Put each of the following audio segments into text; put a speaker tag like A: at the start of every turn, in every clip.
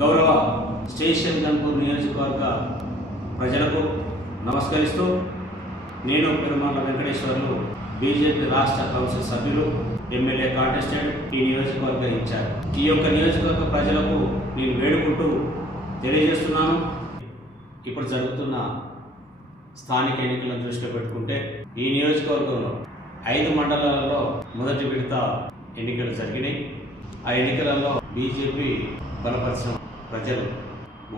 A: గౌరవ స్టేషన్ గన్పూర్ నియోజకవర్గ ప్రజలకు నమస్కరిస్తూ నేను పెరుమాల వెంకటేశ్వర్లు బీజేపీ రాష్ట్ర కౌన్సిల్ సభ్యులు ఎమ్మెల్యే కాంటెస్టెంట్ ఈ నియోజకవర్గ ఇచ్చారు ఈ యొక్క నియోజకవర్గ ప్రజలకు నేను వేడుకుంటూ తెలియజేస్తున్నాను. ఇప్పుడు జరుగుతున్న స్థానిక ఎన్నికలను దృష్టిలో పెట్టుకుంటే ఈ నియోజకవర్గంలో ఐదు మండలాలలో మొదటి విడత ఎన్నికలు జరిగినాయి. ఆ ఎన్నికలలో బీజేపీ బలపరిచిన ప్రజలు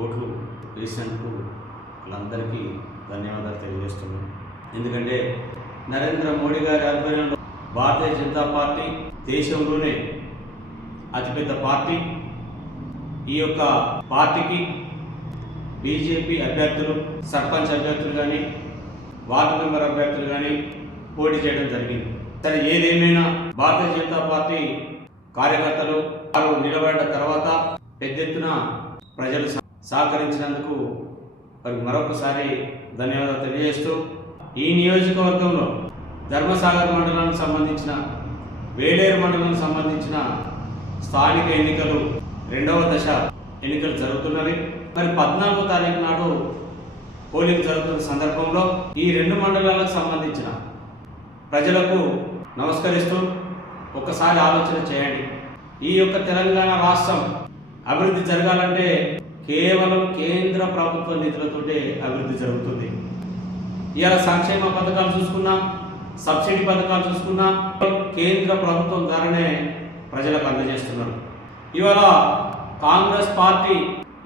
A: ఓట్లు వేసినందుకు వాళ్ళందరికీ ధన్యవాదాలు తెలియజేస్తున్నాను ఎందుకంటే నరేంద్ర మోడీ గారి ఆధ్వర్యంలో భారతీయ జనతా పార్టీ దేశంలోనే అతిపెద్ద పార్టీ. ఈ యొక్క పార్టీకి బీజేపీ అభ్యర్థులు సర్పంచ్ అభ్యర్థులు కానీ వార్డు మెంబర్ అభ్యర్థులు కానీ పోటీ చేయడం జరిగింది. సరే ఏదేమైనా భారతీయ జనతా పార్టీ కార్యకర్తలు వారు నిలబడిన తర్వాత పెద్ద ఎత్తున ప్రజలు సహ- సహకరించినందుకు వారికి మరొకసారి ధన్యవాదాలు తెలియజేస్తూ ఈ నియోజకవర్గంలో ధర్మసాగర్ మండలానికి సంబంధించిన వేలేరు మండలానికి సంబంధించిన స్థానిక ఎన్నికలు రెండవ దశ ఎన్నికలు జరుగుతున్నవి. మరి పద్నాలుగో తారీఖు నాడు పోలింగ్ జరుగుతున్న సందర్భంలో ఈ రెండు మండలాలకు సంబంధించిన ప్రజలకు నమస్కరిస్తూ ఒక్కసారి ఆలోచన చేయండి. ఈ యొక్క తెలంగాణ రాష్ట్రం అభివృద్ధి జరగాలంటే కేవలం కేంద్ర ప్రభుత్వ నిధులతోటే అభివృద్ధి జరుగుతుంది. ఇవాళ సంక్షేమ పథకాలు చూసుకున్నా సబ్సిడీ పథకాలు చూసుకున్నా కేంద్ర ప్రభుత్వం ద్వారానే ప్రజలకు అందజేస్తున్నారు. ఇవాళ కాంగ్రెస్ పార్టీ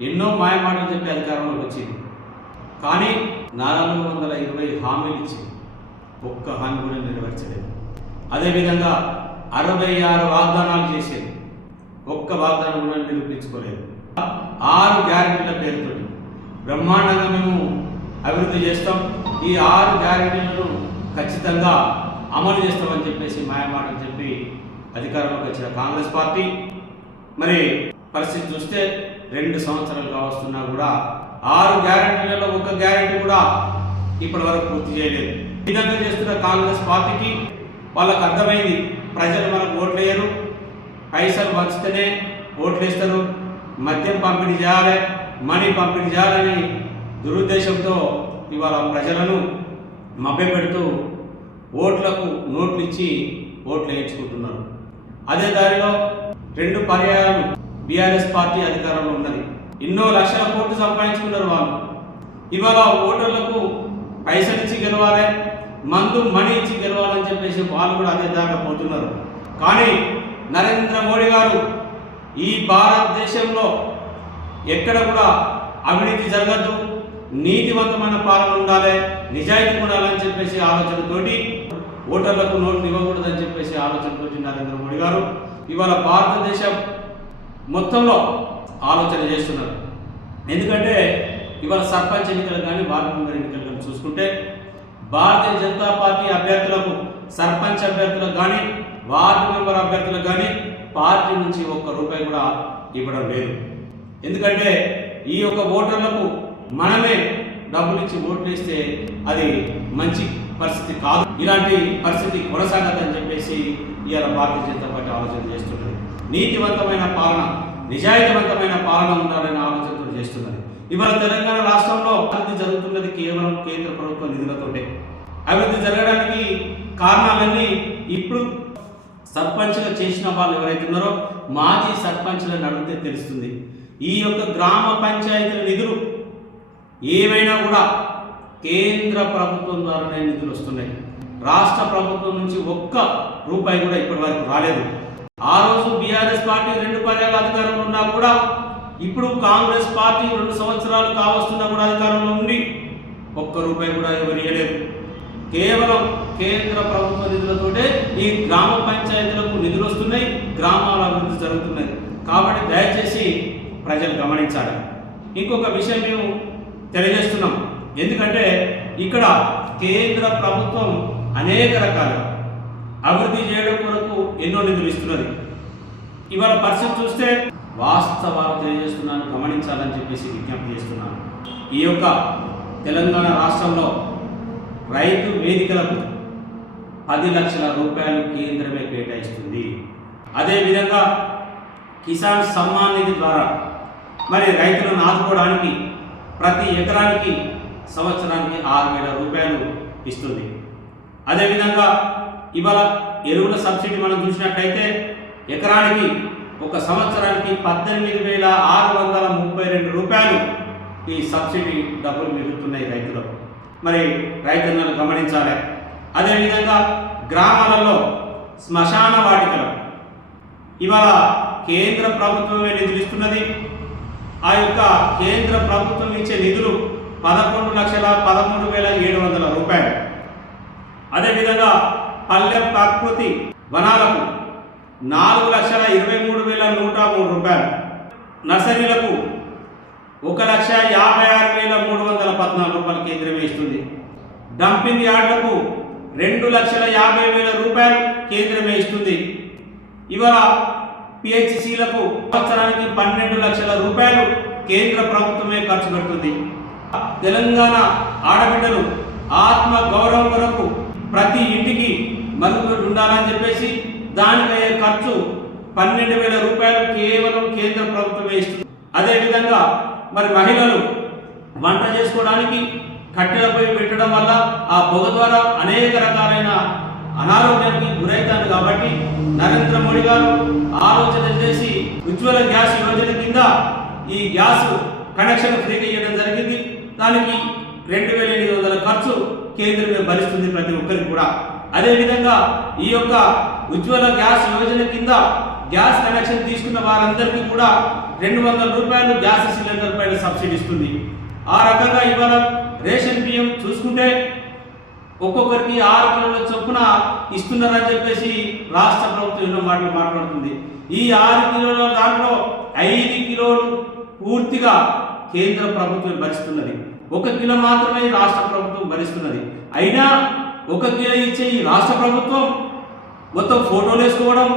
A: ఎన్నో మాయమాటలు చెప్పి అధికారంలోకి వచ్చింది. కానీ నాలుగు వందల ఇరవై హామీలు ఇచ్చింది. ఒక్క హామీ కూడా నెరవేర్చలేదు. అదేవిధంగా అరవై ఆరు వాగ్దానాలు చేసేది. ఒక్క వాగ్దానం కూడా నిరూపించుకోలేదు. ఆరు గ్యారెంటీల పేరుతో బ్రహ్మాండంగా మేము అభివృద్ధి చేస్తాం. ఈ ఆరు గ్యారెంటీలను ఖచ్చితంగా అమలు చేస్తామని చెప్పేసి మాయమాటలు చెప్పి అధికారంలోకి వచ్చిన కాంగ్రెస్ పార్టీ మరి పరిస్థితి చూస్తే రెండు సంవత్సరాలు కావస్తున్నా కూడా ఆరు గ్యారెంటీలలో ఒక గ్యారెంటీ కూడా ఇప్పటి వరకు పూర్తి చేయలేదు. విధంగా చేస్తున్న కాంగ్రెస్ పార్టీకి వాళ్ళకు అర్థమైంది. ప్రజలు మనకు ఓట్లు వేయరు పైసలు పంచితేనే ఓట్లు ఇస్తారు మద్యం పంపిణీ చేయాలి మనీ పంపిణీ చేయాలని దురుద్దేశంతో ఇవాళ ప్రజలను మభ్యపెడుతూ ఓట్లకు నోట్లు ఇచ్చి ఓట్లు వేయించుకుంటున్నారు అదే దారిలో రెండు పర్యాయాలు బీఆర్ఎస్ పార్టీ అధికారంలో ఉన్నది. ఎన్నో లక్షల కోట్లు సంపాదించుకున్నారు వాళ్ళు. ఇవాళ ఓటర్లకు పైసలు ఇచ్చి గెలవాలి మందు మనీ ఇచ్చి గెలవాలని చెప్పేసి వాళ్ళు కూడా అదే దాకా పోతున్నారు. కానీ నరేంద్ర మోడీ గారు ఈ భారతదేశంలో ఎక్కడ కూడా అవినీతి జరగద్దు నీతివంతమైన పాలన ఉండాలి నిజాయితీ ఉండాలని చెప్పేసి ఆలోచనతోటి ఓటర్లకు నోట్లు ఇవ్వకూడదని చెప్పేసి ఆలోచనతోటి నరేంద్ర మోడీ గారు ఇవాళ భారతదేశం మొత్తంలో ఆలోచన చేస్తున్నారు. ఎందుకంటే ఇవాళ సర్పంచ్ ఎన్నికలు కానీ వార్డు మెంబర్ ఎన్నికలు కానీ చూసుకుంటే భారతీయ జనతా పార్టీ అభ్యర్థులకు సర్పంచ్ అభ్యర్థులకు కానీ వార్డు మెంబర్ అభ్యర్థులకు కానీ పార్టీ నుంచి ఒక్క రూపాయి కూడా ఇవ్వడం లేదు. ఎందుకంటే ఈ యొక్క ఓటర్లకు మనమే డబ్బులు ఇచ్చి ఓట్లు వేస్తే అది మంచి పరిస్థితి కాదు. ఇలాంటి పరిస్థితి కొనసాగదని చెప్పేసి ఇవాళ భారతీయ జనతా పార్టీ ఆలోచన చేస్తున్నది. నీతివంతమైన పాలన నిజాయితీవంతమైన పాలన ఉండాలనే ఆలోచనలు చేస్తున్నది. ఇవాళ తెలంగాణ రాష్ట్రంలో అభివృద్ధి జరుగుతున్నది కేవలం కేంద్ర ప్రభుత్వ నిధులతోటే. అభివృద్ధి జరగడానికి కారణాలన్నీ ఇప్పుడు సర్పంచ్గా చేసిన వాళ్ళు ఎవరైతే ఉన్నారో మాజీ సర్పంచ్లను అడిగితే తెలుస్తుంది. ఈ యొక్క గ్రామ పంచాయతీల నిధులు ఏమైనా కూడా కేంద్ర ప్రభుత్వం ద్వారానే నిధులు వస్తున్నాయి. రాష్ట్ర ప్రభుత్వం నుంచి ఒక్క రూపాయి కూడా ఇప్పటి వరకు రాలేదు. ఆ రోజు బీఆర్ఎస్ పార్టీ రెండు పర్యాల అధికారంలో ఉన్నా కూడా ఇప్పుడు కాంగ్రెస్ పార్టీ రెండు సంవత్సరాలు కావస్తున్నా కూడా అధికారంలో ఉండి ఒక్క రూపాయి కూడా ఎవరు ఇవ్వలేదు కేవలం కేంద్ర ప్రభుత్వ నిధులతోటే ఈ గ్రామ పంచాయతీలకు నిధులు వస్తున్నాయి గ్రామాల అభివృద్ధి జరుగుతున్నది. కాబట్టి దయచేసి ప్రజలు గమనించాలి. ఇంకొక విషయం మేము తెలియజేస్తున్నాం. ఎందుకంటే ఇక్కడ కేంద్ర ప్రభుత్వం అనేక రకాల అభివృద్ధి చేయడం కొరకు ఎన్నో నిధులు ఇస్తున్నది. ఇవాళ పరిస్థితి చూస్తే వాస్తవాలు తెలియజేస్తున్నాను గమనించాలని చెప్పేసి విజ్ఞప్తి చేస్తున్నాను. ఈ యొక్క తెలంగాణ రాష్ట్రంలో రైతు వేదికలకు పది లక్షల రూపాయలు కేంద్రమే కేటాయిస్తుంది. అదేవిధంగా కిసాన్ సమ్మాన్ నిధి ద్వారా మరి రైతులను ఆదుకోవడానికి ప్రతి ఎకరానికి సంవత్సరానికి ఆరు వేల రూపాయలు ఇస్తుంది. అదేవిధంగా ఇవాళ ఎరువుల సబ్సిడీ మనం చూసినట్టయితే ఎకరానికి ఒక సంవత్సరానికి పద్దెనిమిది వేల ఆరు వందల ముప్పై రెండు రూపాయలు ఈ సబ్సిడీ డబ్బులు మిగులుతున్నాయి రైతులకు. మరి రైతులను గమనించాలి. అదేవిధంగా గ్రామాలలో శ్మశాన వాటికలు. ఇవాళ కేంద్ర ప్రభుత్వమే నిధులు ఇస్తున్నది? ఆ యొక్క కేంద్ర ప్రభుత్వం ఇచ్చే నిధులు పదకొండు లక్షల పదమూడు వేల ఏడు వందల రూపాయలు. అదేవిధంగా పల్లె ప్రకృతి వనాలకు నాలుగు లక్షల ఇరవై మూడు వేల నూట మూడు రూపాయలు. నర్సరీలకు ఒక లక్ష యాభై ఆరు వేల మూడు వందల పద్నాలుగు రూపాయలు కేంద్రమే ఇస్తుంది. డంపింగ్ యార్డులకు రెండు లక్షల యాభై వేల రూపాయలు కేంద్రమే ఇస్తుంది. ఇవాళ పిహెచ్సిలకు సంవత్సరానికి పన్నెండు లక్షల రూపాయలు కేంద్ర ప్రభుత్వమే ఖర్చు పెడుతుంది. తెలంగాణ ఆడబిడ్డలు ఆత్మ గౌరవం కొరకు ప్రతి ఇంటికి మరుగుదొడ్డి ఉండాలని చెప్పేసి దానికయ్యే ఖర్చు పన్నెండు వేల రూపాయలు కేవలం కేంద్ర ప్రభుత్వమే ఇస్తుంది. అదేవిధంగా మరి మహిళలు వంట చేసుకోవడానికి కట్టెలపై పెట్టడం వల్ల ఆ పొగ ద్వారా అనేక రకాలైన అనారోగ్యానికి గురవుతాడు కాబట్టి నరేంద్ర మోడీ గారు ఆలోచన చేసి ఉజ్వల గ్యాస్ యోజన కింద ఈ గ్యాస్ కనెక్షన్ ఫ్రీ చేయడం జరిగింది. దానికి రెండు వేల ఎనిమిది వందల ఖర్చు కేంద్రమే భరిస్తుంది ప్రతి ఒక్కరికి కూడా. అదేవిధంగా ఈ యొక్క ఉజ్వల గ్యాస్ యోజన కింద గ్యాస్ కనెక్షన్ తీసుకున్న వారందరికీ కూడా రెండు వందల రూపాయలు గ్యాస్ సిలిండర్ పైన సబ్సిడీ ఇస్తుంది. ఆ రకంగా ఇవాళ రేషన్ బియ్యం చూసుకుంటే ఒక్కొక్కరికి ఆరు కిలోల చొప్పున ఇస్తున్నారని చెప్పేసి రాష్ట్ర ప్రభుత్వం ఎన్నో మాటలు మాట్లాడుతుంది. ఈ ఆరు కిలోల దాంట్లో ఐదు కిలోలు పూర్తిగా కేంద్ర ప్రభుత్వం భరిస్తున్నది. ఒక కిలో మాత్రమే రాష్ట్ర ప్రభుత్వం భరిస్తున్నది. అయినా ఒక కిలో ఇచ్చే ఈ రాష్ట్ర ప్రభుత్వం మొత్తం ఫోటోలు వేసుకోవడం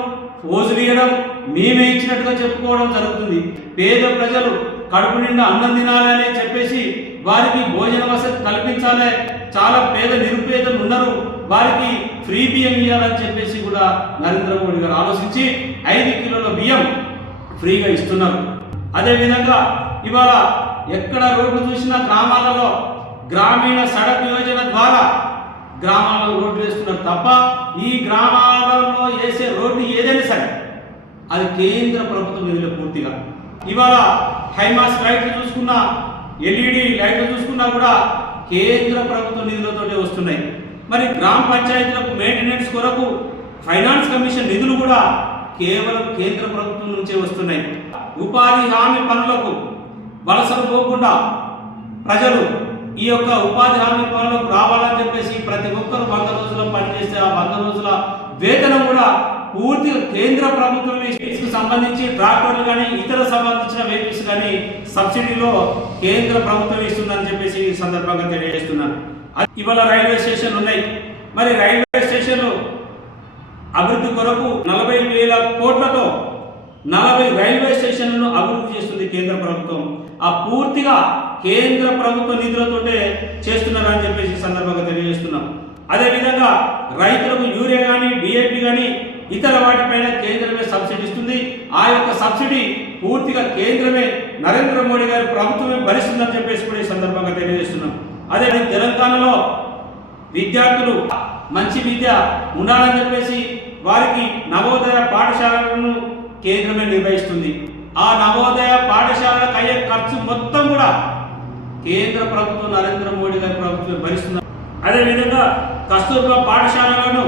A: పోజులు ఇవ్వడం మేమే ఇచ్చినట్టుగా చెప్పుకోవడం జరుగుతుంది. పేద ప్రజలు కడుపు నిండా అన్నం తినాలని చెప్పేసి వారికి భోజన వసతి కల్పించాలి. చాలా పేద నిరుపేదలు ఉన్నారు. వారికి ఫ్రీ బియ్యం ఇవ్వాలని చెప్పేసి కూడా నరేంద్ర మోడీ గారు ఆలోచించి ఐదు కిలోల బియ్యం ఫ్రీగా ఇస్తున్నారు. అదేవిధంగా ఇవాళ ఎక్కడ రోడ్లు చూసినా గ్రామాలలో గ్రామీణ సడక్ యోజన ద్వారా గ్రామాల్లో రోడ్లు వేస్తున్నారు తప్ప ఈ గ్రామాలలో వేసే రోడ్డు ఏదైనా సరే అది కేంద్ర ప్రభుత్వం నిధులు పూర్తిగా. ఇవాళ హైమాస్ లైట్లు చూసుకున్నా ఎల్ఈడి లైట్లు చూసుకున్నా కూడా కేంద్ర ప్రభుత్వ నిధులతోనే వస్తున్నాయి. మరి గ్రామ పంచాయతీలకు మెయింటెనెన్స్ కొరకు ఫైనాన్స్ కమిషన్ నిధులు కూడా కేవలం కేంద్ర ప్రభుత్వం నుంచే వస్తున్నాయి. ఉపాధి హామీ పనులకు వలసలు పోకుండా ప్రజలు ఈ యొక్క ఉపాధి హామీ పనులకు రావాలని చెప్పేసి ప్రతి ఒక్కరు వంద రోజుల పనిచేస్తే ఆ వంద రోజుల వేతనం కూడా పూర్తి కేంద్ర ప్రభుత్వం సంబంధించి ట్రాక్టర్లు కానీ ఇతర సంబంధించిన వెహికల్స్ కానీ సబ్సిడీలో కేంద్ర ప్రభుత్వం ఇస్తుందని చెప్పేసి ఈ సందర్భంగా తెలియజేస్తున్నాను. అది ఇవాళ రైల్వే స్టేషన్లు ఉన్నాయి. మరి రైల్వే స్టేషన్లు అభివృద్ధి కొరకు నలభై వేల కోట్లతో నలభై రైల్వే స్టేషన్లను అభివృద్ధి చేస్తుంది కేంద్ర ప్రభుత్వం. ఆ పూర్తిగా కేంద్ర ప్రభుత్వ నిధులతోటే చేస్తున్నారని చెప్పేసి సందర్భంగా తెలియజేస్తున్నాం. అదేవిధంగా రైతులకు యూరియా కానీ డిఏపి కానీ ఇతర వాటిపైన కేంద్రమే సబ్సిడీ ఇస్తుంది. ఆ యొక్క సబ్సిడీ పూర్తిగా కేంద్రమే నరేంద్ర మోడీ గారి ప్రభుత్వమే భరిస్తుందని చెప్పేసి కూడా ఈ సందర్భంగా తెలియజేస్తున్నాం. అదే తెలంగాణలో విద్యార్థులు మంచి విద్య ఉండాలని చెప్పేసి వారికి నవోదయ పాఠశాలలను కేంద్రమే నిర్వహిస్తుంది. ఆ నవోదయ పాఠశాలలకు అయ్యే ఖర్చు మొత్తం కూడా కేంద్ర ప్రభుత్వం నరేంద్ర మోడీ గారి ప్రభుత్వం భరిస్తుంది అదేవిధంగా కస్తూర్బా పాఠశాలలను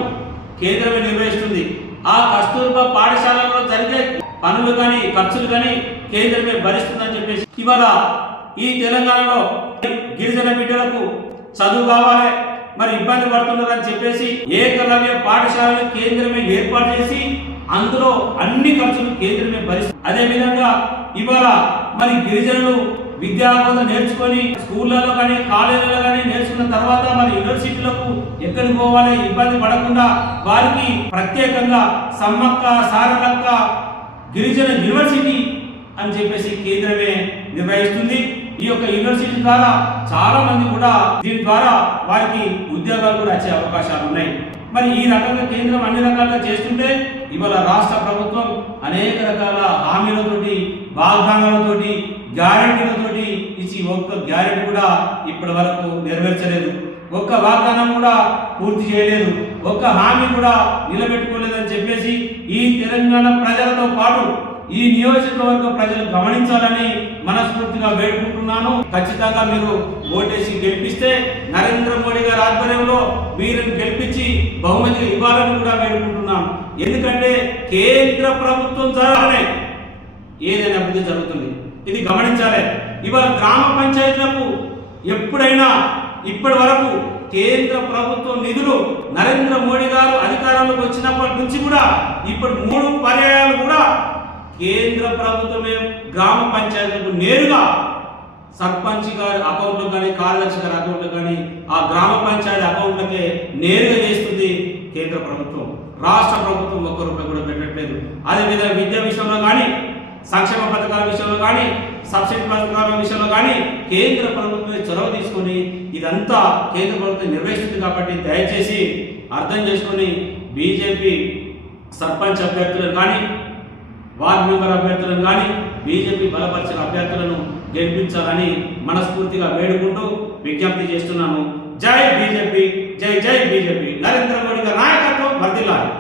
A: కేంద్రమే నిర్వహిస్తుంది. ఆ కస్తూర్బా పాఠశాలలో జరిగే పనులు కానీ ఖర్చులు కానీ కేంద్రమే భరిస్తుందని చెప్పేసి ఇవాళ ఈ తెలంగాణలో గిరిజన బిడ్డలకు చదువు కావాలి మరి ఇబ్బంది పడుతున్నారని చెప్పేసి ఏకలవ్య పాఠశాలను కేంద్రమే ఏర్పాటు చేసి అందులో అన్ని ఖర్చులు కేంద్రమే భరిస్తుంది అదే విధంగా ఇవాళ మరి గిరిజనులు విద్యాబోధన నేర్చుకొని స్కూళ్ళలో కానీ కాలేజీలో కానీ నేర్చుకున్న తర్వాత మరి యూనివర్సిటీలకు ఎక్కడికి పోవాలి ఇబ్బంది పడకుండా వారికి ప్రత్యేకంగా సమ్మక్క సారలక్క గిరిజన యూనివర్సిటీ అని చెప్పేసి కేంద్రమే నిర్వహిస్తుంది ఈ యొక్క యూనివర్సిటీ ద్వారా చాలా మంది కూడా దీని ద్వారా వారికి ఉద్యోగాలు కూడా వచ్చే అవకాశాలు ఉన్నాయి. మరి ఈ రకంగా కేంద్రం అన్ని రకాలుగా చేస్తుంటే ఇవాళ రాష్ట్ర ప్రభుత్వం అనేక రకాల హామీలతోటి వాగ్దానాలతోటి గ్యారంటీలతోటి ఇచ్చి ఒక్క గ్యారంటీ కూడా ఇప్పటి వరకు నెరవేర్చలేదు. ఒక్క వాగ్దానం కూడా పూర్తి చేయలేదు. ఒక్క హామీ కూడా నిలబెట్టుకోలేదని చెప్పేసి ఈ తెలంగాణ ప్రజలతో పాటు ఈ నియోజకవర్గ ప్రజలు గమనించాలని మనస్ఫూర్తిగా వేడుకుంటున్నాను. ఖచ్చితంగా మీరు ఓటేసి గెలిపిస్తే నరేంద్ర మోడీ గారి ఆధ్వర్యంలో వీరిని గెలిపించి బహుమతి ఇవ్వాలని కూడా వేడుకుంటున్నాను. ఎందుకంటే కేంద్ర ప్రభుత్వం ద్వారానే ఏదైనా అభివృద్ధి జరుగుతుంది. ఇది గమనించాలి. ఇవాళ గ్రామ పంచాయతీలకు ఎప్పుడైనా ఇప్పటి వరకు కేంద్ర ప్రభుత్వం నిధులు నరేంద్ర మోడీ గారు అధికారంలోకి వచ్చినప్పటి నుంచి కూడా ఇప్పుడు మూడు పర్యాయాలు కూడా కేంద్ర ప్రభుత్వమే గ్రామ పంచాయతీలకు నేరుగా సర్పంచ్ గారి అకౌంట్లో కానీ కార్యదర్శి గారి అకౌంట్లో కానీ ఆ గ్రామ పంచాయతీ అకౌంట్లకే నేరుగా చేస్తుంది కేంద్ర ప్రభుత్వం. రాష్ట్ర ప్రభుత్వం ఒక్క రూపాయి కూడా పెట్టట్లేదు. అదేవిధంగా విద్యా విషయంలో కానీ సంక్షేమ పథకాల విషయంలో కానీ సబ్సిడీ పథకాల విషయంలో కానీ కేంద్ర ప్రభుత్వం చొరవ తీసుకొని ఇదంతా కేంద్ర ప్రభుత్వం నిర్వహిస్తుంది కాబట్టి దయచేసి అర్థం చేసుకొని బీజేపీ సర్పంచ్ అభ్యర్థులను కానీ వార్డు మెంబర్ అభ్యర్థులను కానీ బీజేపీ బలపరిచిన అభ్యర్థులను గెలిపించాలని మనస్ఫూర్తిగా వేడుకుంటూ విజ్ఞప్తి చేస్తున్నాను. జై బీజేపీ జై జై బీజేపీ. నరేంద్ర మోడీ గారి నాయకత్వం వర్దిల్లాలి